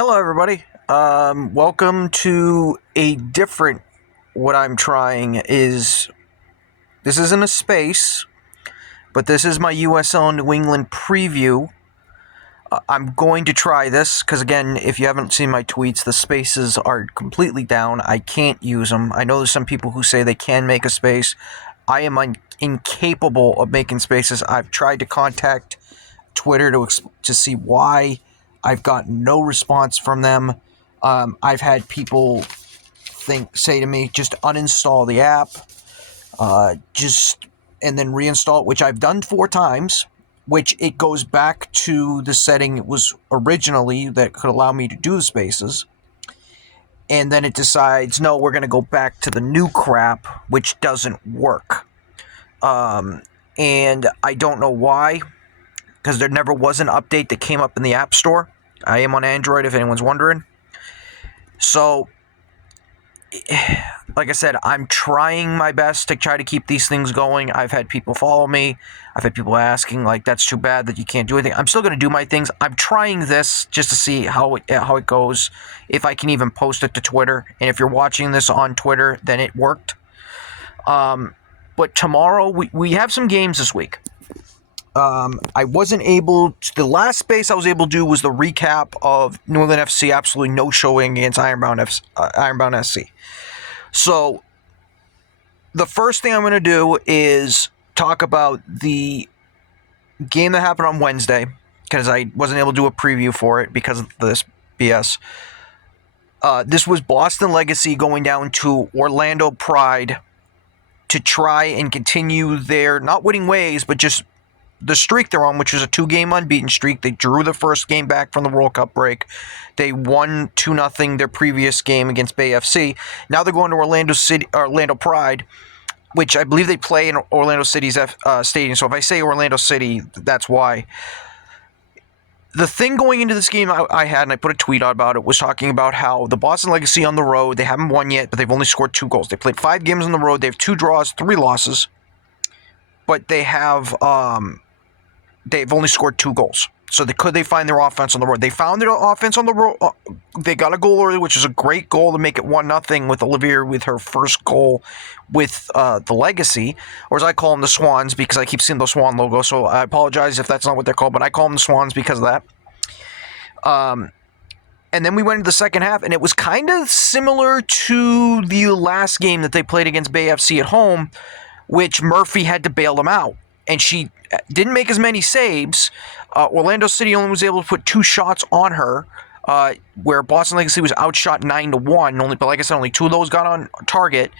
Hello, everybody. Welcome to a different. What I'm trying is this isn't a space, but this is my USL New England preview. I'm going to try this because, again, if you haven't seen my tweets, the spaces are completely down. I can't use them. I know there's some people who say they can make a space. I am incapable of making spaces. I've tried to contact Twitter to see why. I've got no response from them. I've had people say to me, just uninstall the app, and then reinstall it, which I've done 4 times, which it goes back to the setting it was originally that could allow me to do the spaces. And then it decides, no, we're going to go back to the new crap, which doesn't work. And I don't know why, because there never was an update that came up in the App Store. I am on Android, if anyone's wondering. So, like I said, I'm trying my best to try to keep these things going. I've had people follow me. I've had people asking, like, that's too bad that you can't do anything. I'm still going to do my things. I'm trying this just to see how it goes, if I can even post it to Twitter. And if you're watching this on Twitter, then it worked. But tomorrow, we have some games this week. I wasn't able to, the last space I was able to do was the recap of New England FC absolutely no showing against Ironbound SC. So the first thing I'm going to do is talk about the game that happened on Wednesday, because I wasn't able to do a preview for it because of this BS. This was Boston Legacy going down to Orlando Pride to try and continue their not winning ways, but just the streak they're on, which is a 2-game unbeaten streak. They drew the first game back from the World Cup break. They won 2-0 their previous game against Bay FC. Now they're going to Orlando Pride, which I believe they play in Orlando City's stadium. So if I say Orlando City, that's why. The thing going into this game I had, and I put a tweet out about it, was talking about how the Boston Legacy on the road, they haven't won yet, but they've only scored 2 goals. They played 5 games on the road. They have 2 draws, 3 losses, but they have they've only scored 2 goals. So could they find their offense on the road? They found their offense on the road. They got a goal early, which is a great goal to make it 1-0 with Olivier with her first goal with the Legacy, or as I call them, the Swans, because I keep seeing the Swan logo. So I apologize if that's not what they're called, but I call them the Swans because of that. And then we went into the second half, and it was kind of similar to the last game that they played against Bay FC at home, which Murphy had to bail them out. And she didn't make as many saves. Orlando City only was able to put 2 shots on her, where Boston Legacy was outshot 9-1. But like I said, only 2 of those got on target.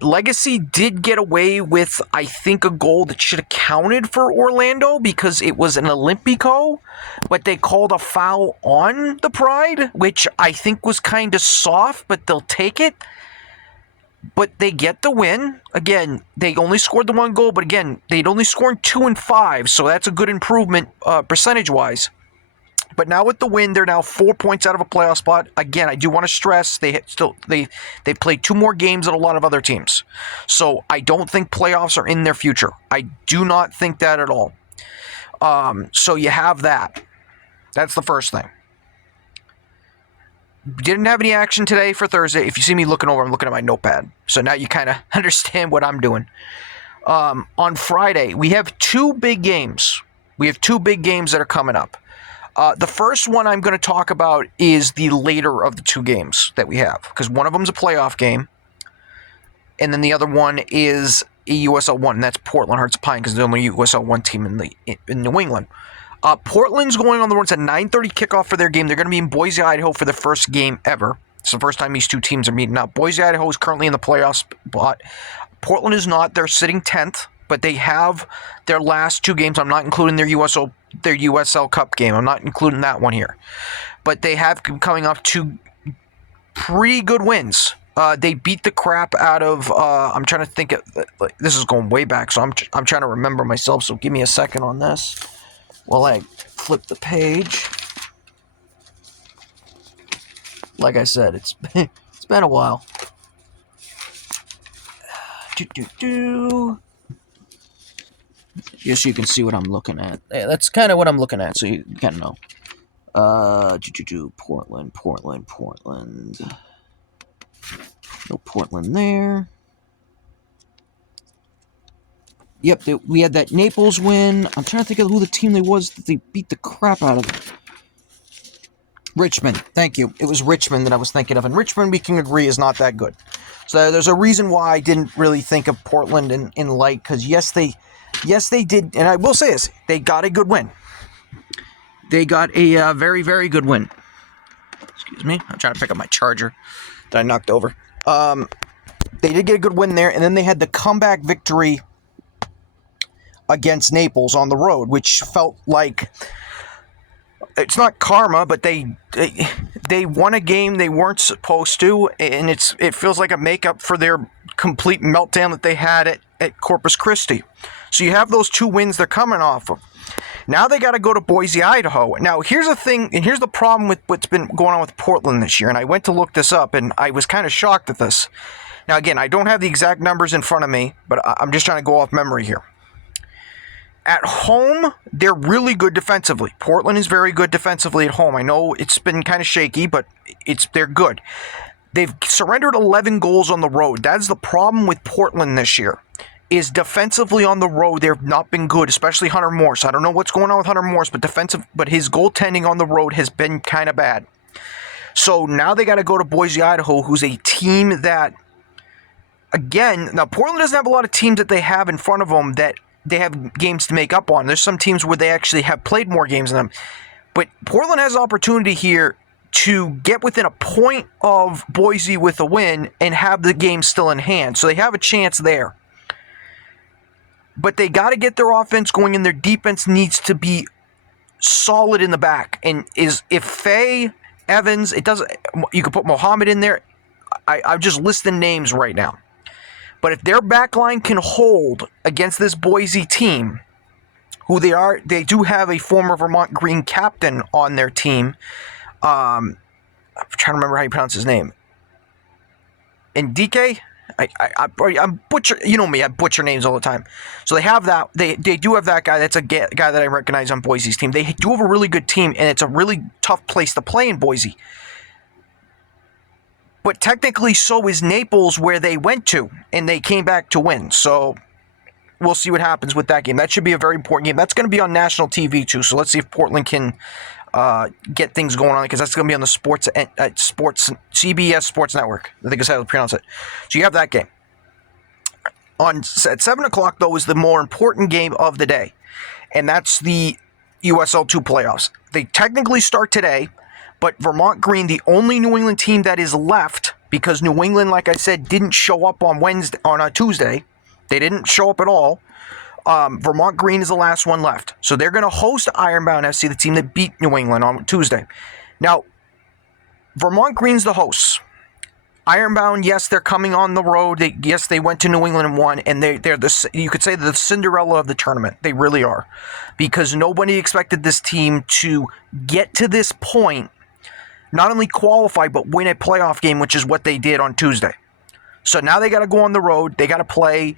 Legacy did get away with, I think, a goal that should have counted for Orlando because it was an Olympico, but they called a foul on the Pride, which I think was kind of soft, but they'll take it. But they get the win. Again, they only scored the 1 goal, but again, they'd only scored 2 and 5, so that's a good improvement percentage-wise. But now with the win, they're now 4 points out of a playoff spot. Again, I do want to stress they played 2 more games than a lot of other teams, so I don't think playoffs are in their future. I do not think that at all. So you have that. That's the first thing. Didn't have any action today for Thursday. If you see me looking over, I'm looking at my notepad. So now you kind of understand what I'm doing. On Friday, we have 2 big games. We have 2 big games that are coming up. The first one I'm going to talk about is the later of the 2 games that we have, because one of them is a playoff game, and then the other one is a USL1, and that's Portland Hearts of Pine, because they're the only USL1 team in New England. Portland's going on the road. It's a 9:30 kickoff for their game. They're going to be in Boise, Idaho for their first game ever. It's the first time these 2 teams are meeting. Now, Boise, Idaho is currently in the playoff spot. Portland is not. They're sitting 10th, but they have their last 2 games. I'm not including their USL Cup game. I'm not including that one here. But they have coming up 2 pretty good wins. They beat the crap out of, I'm trying to think, this is going way back, so I'm trying to remember myself, so give me a second on this while I flip the page. Like I said, it's been a while. Just so you can see what I'm looking at. Yeah, that's kind of what I'm looking at, so you kind of know. Portland. No Portland there. Yep, we had that Naples win. I'm trying to think of who the team they was that they beat the crap out of. Richmond. Thank you. It was Richmond that I was thinking of. And Richmond, we can agree, is not that good. So there's a reason why I didn't really think of Portland in light. Because yes, they did. And I will say this. They got a good win. They got a very, very good win. Excuse me. I'm trying to pick up my charger that I knocked over. They did get a good win there. And then they had the comeback victory against Naples on the road, which felt like, it's not karma, but they won a game they weren't supposed to, and it feels like a makeup for their complete meltdown that they had at Corpus Christi. So you have those 2 wins they're coming off of. Now they got to go to Boise, Idaho. Now here's the thing, and here's the problem with what's been going on with Portland this year, and I went to look this up, and I was kind of shocked at this. Now again, I don't have the exact numbers in front of me, but I'm just trying to go off memory here. At home, they're really good defensively. Portland is very good defensively at home. I know it's been kind of shaky, but they're good. They've surrendered 11 goals on the road. That's the problem with Portland this year, is defensively on the road, they've not been good, especially Hunter Morse. I don't know what's going on with Hunter Morse, but his goaltending on the road has been kind of bad. So now they got to go to Boise, Idaho, who's a team that, again, now Portland doesn't have a lot of teams that they have in front of them that they have games to make up on. There's some teams where they actually have played more games than them. But Portland has an opportunity here to get within a point of Boise with a win and have the game still in hand. So they have a chance there. But they got to get their offense going, and their defense needs to be solid in the back. And if Faye, Evans, you could put Mohammed in there. I'm just listing names right now. But if their backline can hold against this Boise team, who they do have a former Vermont Green captain on their team. I'm trying to remember how you pronounce his name. Ndike? I'm butcher. You know me, I butcher names all the time. So they have that. They do have that guy. That's a guy that I recognize on Boise's team. They do have a really good team, and it's a really tough place to play in Boise. But technically, so is Naples, where they went to, and they came back to win. So we'll see what happens with that game. That should be a very important game. That's going to be on national TV, too. So let's see if Portland can get things going on, because that's going to be on the CBS Sports Network. I think is how to pronounce it. So you have that game. At 7 o'clock, though, is the more important game of the day, and that's the USL2 playoffs. They technically start today, but Vermont Green, the only New England team that is left, because New England, like I said, didn't show up on Tuesday. They didn't show up at all. Vermont Green is the last one left. So they're going to host Ironbound FC, the team that beat New England on Tuesday. Now, Vermont Green's the hosts. Ironbound, yes, they're coming on the road. They went to New England and won, and you could say the Cinderella of the tournament. They really are, because nobody expected this team to get to this point, not only qualify, but win a playoff game, which is what they did on Tuesday. So now they got to go on the road. They got to play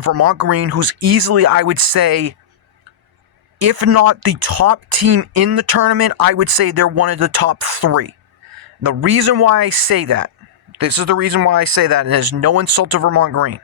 Vermont Green, who's easily, I would say, if not the top team in the tournament, I would say they're one of the top 3. The reason why I say that, and there's no insult to Vermont Green,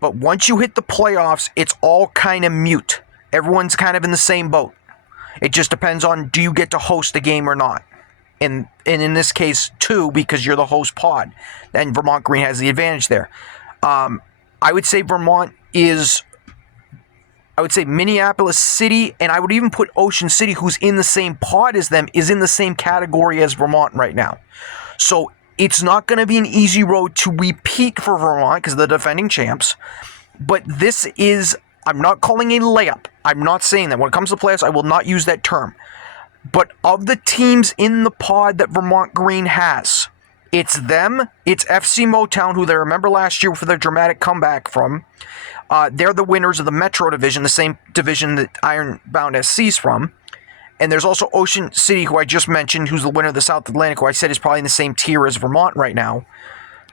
but once you hit the playoffs, it's all kind of mute. Everyone's kind of in the same boat. It just depends on, do you get to host the game or not? And in this case, 2, because you're the host pod, and Vermont Green has the advantage there. I would say Minneapolis City, and I would even put Ocean City, who's in the same pod as them, is in the same category as Vermont right now. So it's not going to be an easy road to repeat for Vermont, because they're defending champs. But this is, I'm not calling a layup. I'm not saying that. When it comes to playoffs, I will not use that term. But of the teams in the pod that Vermont Green has, it's them, it's FC Motown, who they remember last year for their dramatic comeback from. They're the winners of the Metro Division, the same division that Ironbound SC's from. And there's also Ocean City, who I just mentioned, who's the winner of the South Atlantic, who I said is probably in the same tier as Vermont right now.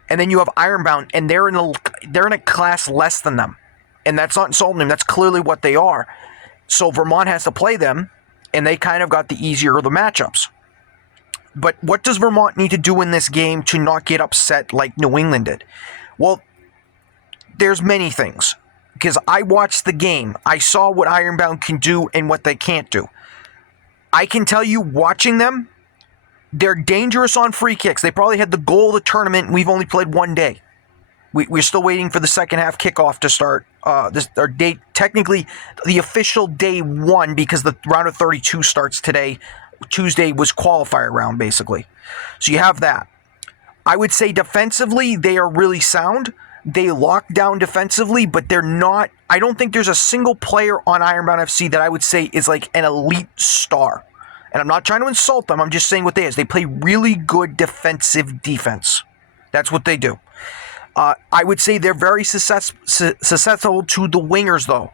And then you have Ironbound, and they're in a class less than them. And that's not insulting them. That's clearly what they are. So Vermont has to play them. and they kind of got the easier of the matchups. But what does Vermont need to do in this game to not get upset like New England did? Well, there's many things. Because I watched the game. I saw what Ironbound can do and what they can't do. I can tell you, watching them, they're dangerous on free kicks. They probably had the goal of the tournament, and we've only played one day. We're still waiting for the second half kickoff to start. Our date, technically, the official day 1, because the round of 32 starts today. Tuesday was qualifier round, basically. So you have that. I would say defensively, they are really sound. They lock down defensively, but they're not. I don't think there's a single player on Ironbound FC that I would say is like an elite star. And I'm not trying to insult them. I'm just saying what they is. They play really good defense. That's what they do. I would say they're very susceptible to the wingers, though.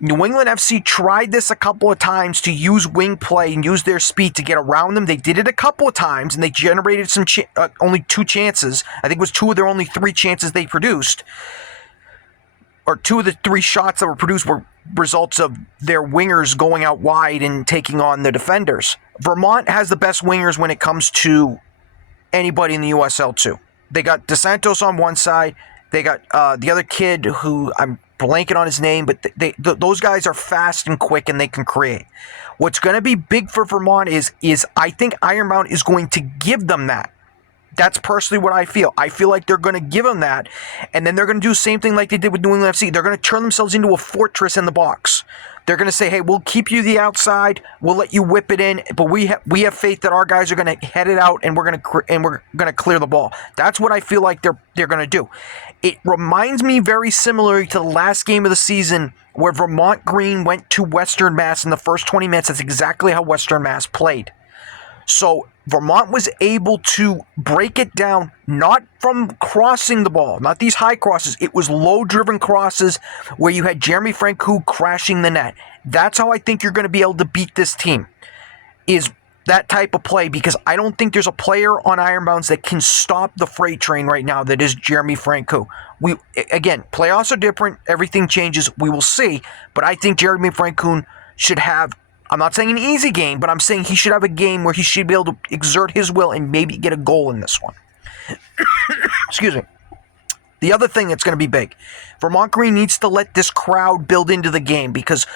New England FC tried this a couple of times to use wing play and use their speed to get around them. They did it a couple of times, and they generated some only 2 chances. I think it was 2 of their only 3 chances they produced. Or 2 of the 3 shots that were produced were results of their wingers going out wide and taking on the defenders. Vermont has the best wingers when it comes to anybody in the USL2. They got DeSantos on one side. They got the other kid who I'm blanking on his name, but those guys are fast and quick, and they can create. What's going to be big for Vermont is I think Ironbound is going to give them that. That's personally what I feel. I feel like they're going to give them that, and then they're going to do the same thing like they did with New England FC. They're going to turn themselves into a fortress in the box. They're going to say, hey, we'll keep you the outside. We'll let you whip it in, but we have faith that our guys are going to head it out, and we're going to clear the ball. That's what I feel like they're going to do. It reminds me very similarly to the last game of the season where Vermont Green went to Western Mass in the first 20 minutes. That's exactly how Western Mass played. So Vermont was able to break it down, not from crossing the ball, not these high crosses. It was low-driven crosses where you had Jeremy Francoux crashing the net. That's how I think you're going to be able to beat this team, is that type of play, because I don't think there's a player on Ironbounds that can stop the freight train right now that is Jeremy Francoux. Again, playoffs are different. Everything changes. We will see. But I think Jeremy Francoux should have, I'm not saying an easy game, but I'm saying he should have a game where he should be able to exert his will and maybe get a goal in this one. Excuse me. The other thing that's going to be big, Vermont Green needs to let this crowd build into the game, because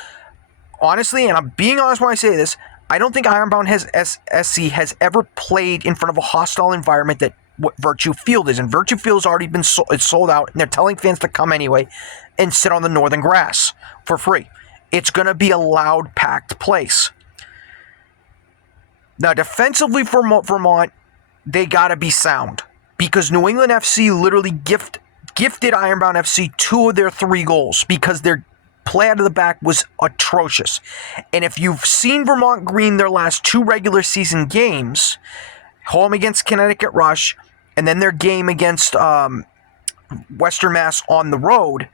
honestly, and I'm being honest when I say this, I don't think Ironbound SC has ever played in front of a hostile environment that what Virtue Field is. And Virtue Field has already been sold out, and they're telling fans to come anyway and sit on the northern grass for free. It's going to be a loud, packed place. Now, defensively for Vermont, they got to be sound, because New England FC literally gifted Ironbound FC 2 of their 3 goals because their play out of the back was atrocious. And if you've seen Vermont Green their last 2 regular season games, home against Connecticut Rush, and then their game against Western Mass on the road,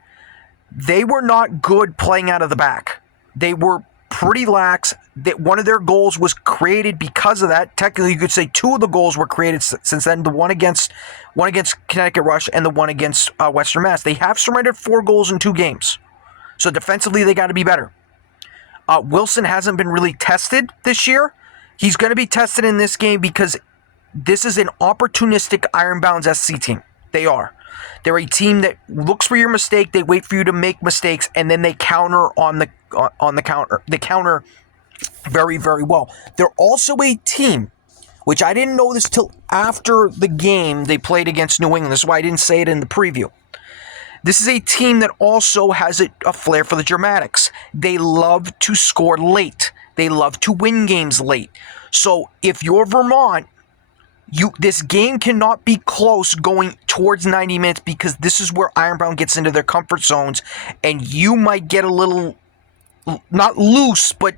they were not good playing out of the back. They were pretty lax. That one of their goals was created because of that. Technically, you could say 2 of the goals were created since then. The one against Connecticut Rush and the one against Western Mass. They have surrendered 4 goals in 2 games. So defensively, they got to be better. Wilson hasn't been really tested this year. He's going to be tested in this game because this is an opportunistic Ironbounds SC team. They are. They're a team that looks for your mistake. They wait for you to make mistakes, and then they counter on the counter. They counter very, very well. They're also a team, which I didn't know this till after the game they played against New England. This is why I didn't say it in the preview. This is a team that also has a flair for the dramatics. They love to score late. They love to win games late. So if you're Vermont, this game cannot be close going towards 90 minutes, because this is where Ironbound gets into their comfort zones, and you might get a little, not loose, but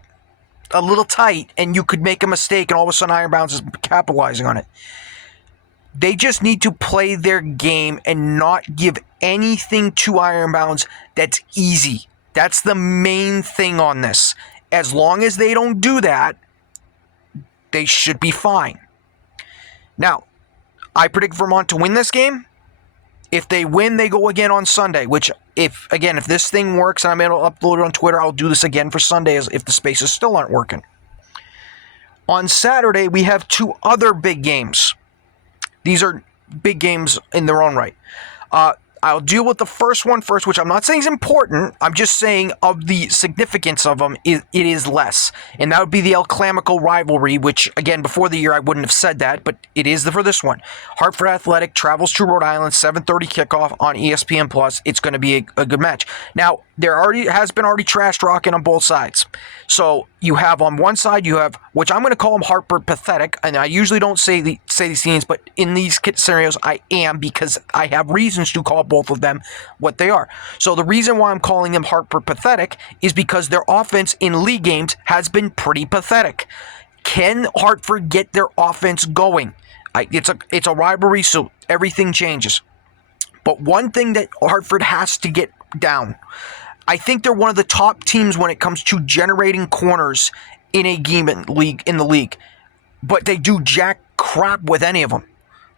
a little tight, and you could make a mistake, and all of a sudden Ironbound is capitalizing on it. They just need to play their game and not give anything to Ironbounds that's easy. That's the main thing on this. As long as they don't do that, they should be fine. Now, I predict Vermont to win this game. If they win, they go again on Sunday, which, if this thing works and I'm able to upload it on Twitter, I'll do this again for Sunday if the spaces still aren't working. On Saturday, we have two other big games. These are big games in their own right. I'll deal with the first one first, which I'm not saying is important. I'm just saying of the significance of them, it is less. And that would be the El Clamico rivalry, which, again, before the year, I wouldn't have said that, but it is for this one. Hartford Athletic travels to Rhode Island, 7:30 kickoff on ESPN+. It's going to be a good match. Now, there has been trash talking on both sides. So you have on one side, you have, which I'm going to call them Hartford pathetic, and I usually don't say these things, but in these scenarios, I am, because I have reasons to call both of them what they are. So the reason why I'm calling them Hartford pathetic is because their offense in league games has been pretty pathetic. Can Hartford get their offense going? It's a rivalry, so everything changes. But one thing that Hartford has to get down, I think they're one of the top teams when it comes to generating corners in a game in the league. But they do jack crap with any of them.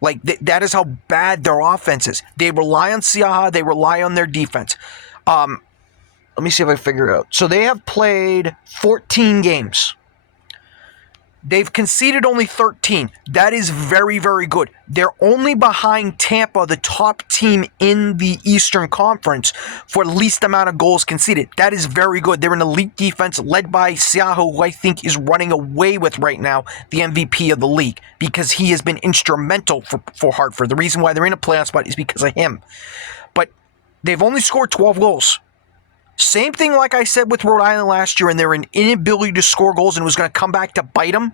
Like, that is how bad their offense is. They rely on Siaha. They rely on their defense. Let me see if I figure it out. So they have played 14 games. They've conceded only 13. That is very, very good. They're only behind Tampa, the top team in the Eastern Conference, for the least amount of goals conceded. That is very good. They're an elite defense led by Siaho, who I think is running away with right now the MVP of the league, because he has been instrumental for Hartford. The reason why they're in a playoff spot is because of him. But they've only scored 12 goals. Same thing like I said with Rhode Island last year, and their inability to score goals, and it was going to come back to bite them.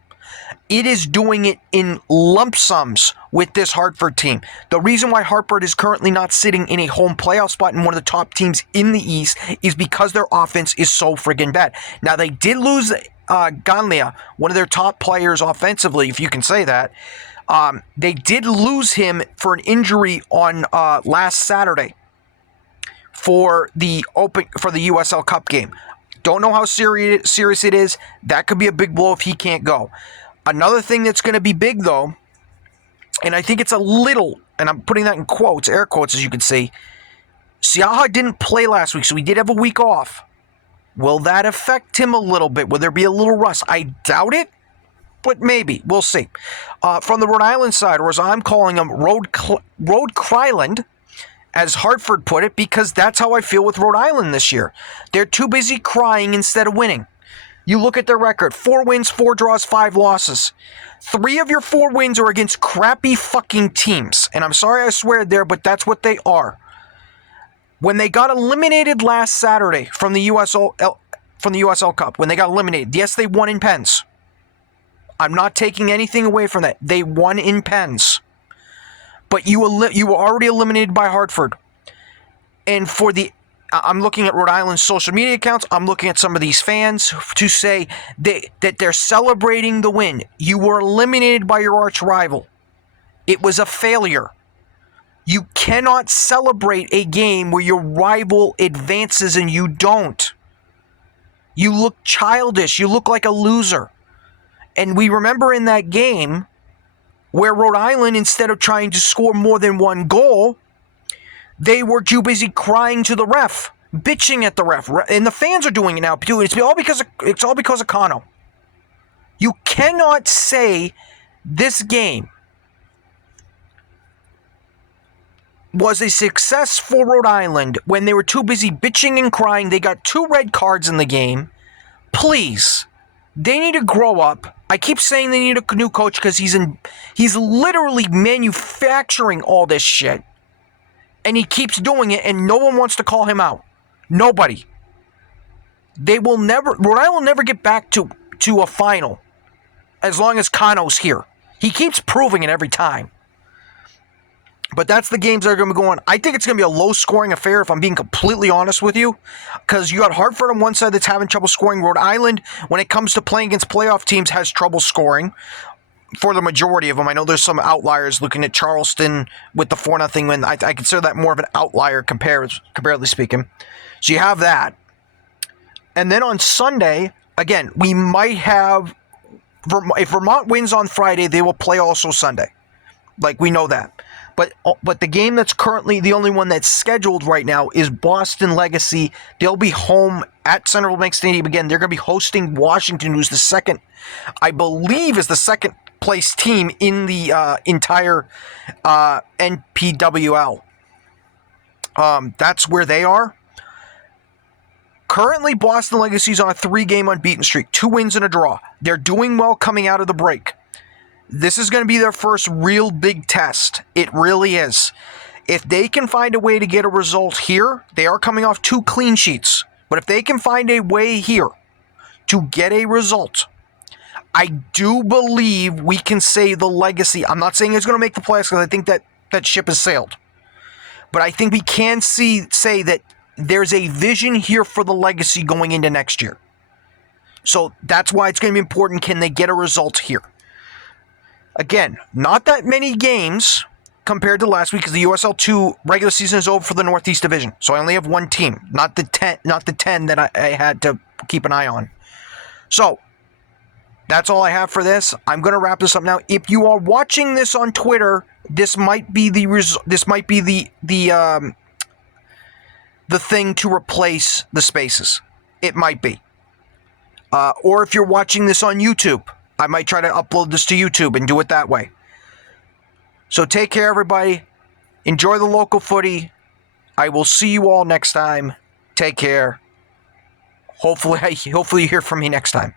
It is doing it in lump sums with this Hartford team. The reason why Hartford is currently not sitting in a home playoff spot in one of the top teams in the East is because their offense is so friggin' bad. Now, they did lose Ganlia, one of their top players offensively, if you can say that. They did lose him for an injury on last Saturday for the USL Cup game. Don't know how serious it is. That could be a big blow if he can't go. Another thing that's going to be big, though, and I think it's a little, and I'm putting that in quotes, air quotes, as you can see, Siaha didn't play last week, so he did have a week off. Will that affect him a little bit? Will there be a little rust? I doubt it, but maybe. We'll see. From the Rhode Island side, or as I'm calling them, Road Kryland, as Hartford put it, because that's how I feel with Rhode Island this year. They're too busy crying instead of winning. You look at their record, 4 wins, 4 draws, 5 losses. 3 of your 4 wins are against crappy fucking teams. And I'm sorry I swear there, but that's what they are. When they got eliminated last Saturday from the USL Cup, when they got eliminated, yes, they won in pens. I'm not taking anything away from that. They won in pens. But you were already eliminated by Hartford. And I'm looking at Rhode Island's social media accounts. I'm looking at some of these fans to say that they're celebrating the win. You were eliminated by your arch rival. It was a failure. You cannot celebrate a game where your rival advances and you don't. You look childish. You look like a loser. And we remember in that game where Rhode Island, instead of trying to score more than 1 goal, they were too busy crying to the ref, bitching at the ref, and the fans are doing it now too. It's all because of Kano. You cannot say this game was a success for Rhode Island when they were too busy bitching and crying. They got 2 red cards in the game. Please, they need to grow up. I keep saying they need a new coach because he's literally manufacturing all this shit. And he keeps doing it, and no one wants to call him out. Nobody. Rhode Island will never get back to a final as long as Kano's here. He keeps proving it every time. But that's the games that are going to be going. I think it's going to be a low-scoring affair, if I'm being completely honest with you, because you got Hartford on one side that's having trouble scoring. Rhode Island, when it comes to playing against playoff teams, has trouble scoring for the majority of them. I know there's some outliers, looking at Charleston with the 4-0 win. I consider that more of an outlier, comparatively speaking. So you have that. And then on Sunday, again, we might have, if Vermont wins on Friday, they will play also Sunday. Like, we know that. But the game that's currently the only one that's scheduled right now is Boston Legacy. They'll be home at Central Bank Stadium again. They're going to be hosting Washington, who's the second, I believe, is the second place team in the entire NPWL. That's where they are. Currently, Boston Legacy's on a 3-game unbeaten streak, 2 wins and a draw. They're doing well coming out of the break. This is going to be their first real big test. It really is. If they can find a way to get a result here, they are coming off 2 clean sheets. But if they can find a way here to get a result, I do believe we can say the Legacy. I'm not saying it's going to make the playoffs because I think that ship has sailed. But I think we can say that there's a vision here for the Legacy going into next year. So that's why it's going to be important. Can they get a result here? Again, not that many games compared to last week because the USL2 regular season is over for the Northeast Division. So I only have 1 team, not the 10 that I had to keep an eye on. So that's all I have for this. I'm going to wrap this up now. If you are watching this on Twitter, this might be the thing to replace the spaces. It might be. Or if you're watching this on YouTube, I might try to upload this to YouTube and do it that way. So take care, everybody. Enjoy the local footy. I will see you all next time. Take care. Hopefully you hear from me next time.